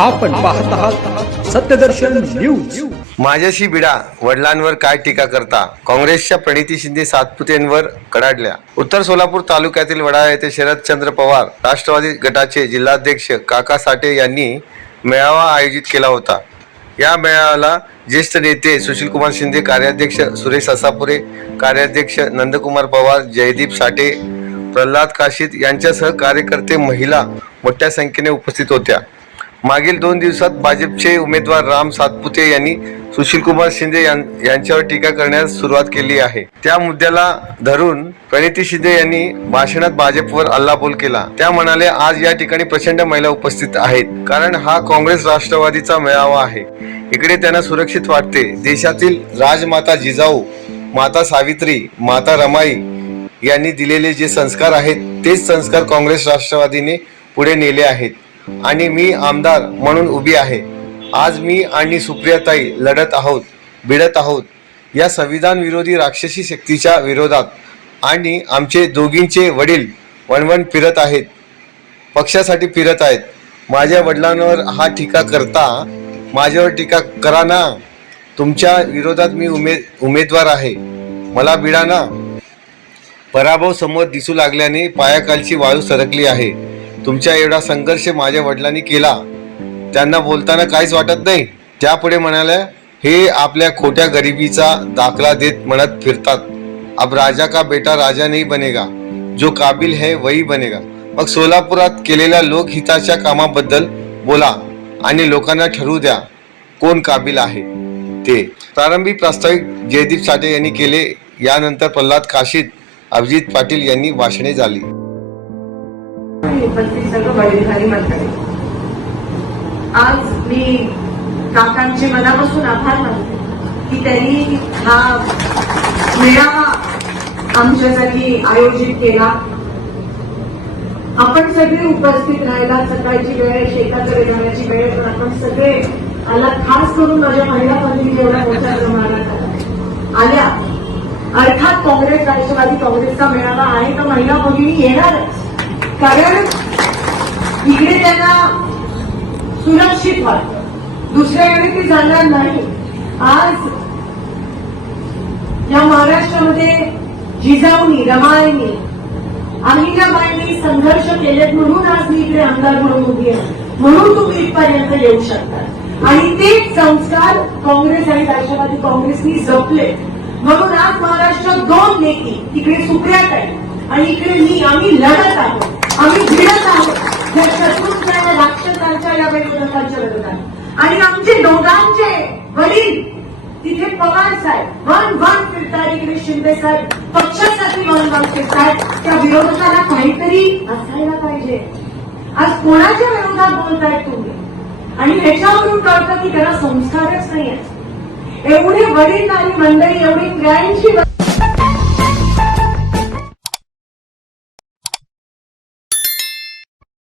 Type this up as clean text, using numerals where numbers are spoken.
आपण पाहत आहात सत्यदर्शन न्यूज। माझ्याशी बिडा, वडिलांवर काय टीका करता? काँग्रेसच्या प्रणिती शिंदे सातपुतेंवर कडाडल्या। उत्तर सोलापूर तालुक्यातील वडाळा येथे शरदचंद्र पवार राष्ट्रवादी गटाचे जिल्हाध्यक्ष काका साठे यांनी मेळावा आयोजित केला होता। या मेळाव्याला ज्येष्ठ नेते सुशीलकुमार शिंदे, कार्याध्यक्ष सुरेश असापुरे, कार्याध्यक्ष नंदकुमार पवार, जयदीप साठे, प्रल्हाद काशीद यांच्यासह कार्यकर्ते, महिला मोठ्या संख्येने उपस्थित होत्या। मागील 2 दिवसात भाजपचे उमेदवार राम सातपुते यांनी सुशीलकुमार शिंदे यांच्यावर टीका करण्यास सुरुवात केली आहे। त्या मुद्द्याला धरून प्रणिती शिंदे यांनी भाषणात भाजपवर हल्लाबोल केला। त्या म्हणाले, आज या ठिकाणी प्रचंड महिला उपस्थित आहेत, कारण हा काँग्रेस राष्ट्रवादीचा मेळावा आहे। इकडे त्यांना सुरक्षित वाटते। देशातील राजमाता जिजाऊ, माता सावित्री, माता रमाई यांनी दिलेले जे संस्कार आहेत, तेच संस्कार काँग्रेस राष्ट्रवादीने पुढे नेले आहेत आणि मी आमदार म्हणून उभी आहे। आज मी आणि सुप्रियाताई भिडत आहोत या संविधान विरोधी राक्षसी शक्तीच्या विरोधात, आणि आमचे दोघींचे वडील वणवण फिरत आहेत, पक्षासाठी फिरत आहेत। माझ्या वडिलांवर हा टीका करता, माझ्यावर टीका करा ना। तुमच्या विरोधात मी उमेदवार आहे, मला भिडा ना। पराभव समोर दिसू लागल्याने पायाखालची वाळू सरकली आहे। तुमच्या एवढा संघर्ष माझ्या वडिलांनी केला, त्यांना बोलताना काहीच वाटत नाही। त्यापुढे म्हणाल्या, हे आपल्या खोट्या गरिबीचा दाखला देत म्हणत फिरतात, अब राजा का बेटा राजा नहीं बनेगा, जो काबिल है वही बनेगा। मग सोलापुरात केलेल्या लोकहिताच्या कामाबद्दल बोला आणि लोकांना ठरवू द्या कोण काबिल आहे ते। प्रारंभी प्रास्ताविक जयदीप साठे यांनी केले, यानंतर प्रल्हाद काशीद, अभिजित पाटील यांनी भाषणे झाली। आज मी काकांचे मनापासून आभार मानते की त्यांनी हा मेळावा आमच्यासाठी आयोजित केला। आपण सगळे उपस्थित राहायला, सकाळची वेळ, शेताकडे जाण्याची वेळ, पण आपण सगळे आला, खास करून माझ्या महिला भगिनी एवढ्या मोठ्या प्रमाणात आल्या। अर्थात काँग्रेस राष्ट्रवादी काँग्रेसचा मेळावा आहे तर महिला भगिनी येणारच, कारण इकडे त्यांना सुरक्षित वाटतं, दुसऱ्याकडे ती जाणार नाही। आज या महाराष्ट्रामध्ये जिजाऊनी, रमाईनी, अहिल्याबाईंनी संघर्ष केलेत, म्हणून आज मी इकडे आमदार म्हणून उभी आहे, म्हणून तुम्ही इथपर्यंत येऊ शकता। आणि तेच संस्कार काँग्रेस आणि राष्ट्रवादी काँग्रेसनी जपले, म्हणून आज महाराष्ट्रात 2 नेते, तिकडे सुप्रियाताई आणि इकडे मी, आम्ही लढत आहोत, आम्ही भिडत आहोत या शत्रूंच्या, राक्षसांच्या, या विरोधकांच्या विरोधात। आणि आमचे दोघांचे वडील तिथे पवार साहेब वन फिरतात, इकडे शिंदे साहेब पक्षासाठी वन फिरतात। त्या विरोधकाला काहीतरी असायला पाहिजे। आज कोणाच्या विरोधात बोलतायत तुम्ही? आणि ह्याच्यावरून कळतं की त्याला संस्कारच नाही आहे। एवढे वडील आणि मंडळी, एवढी 83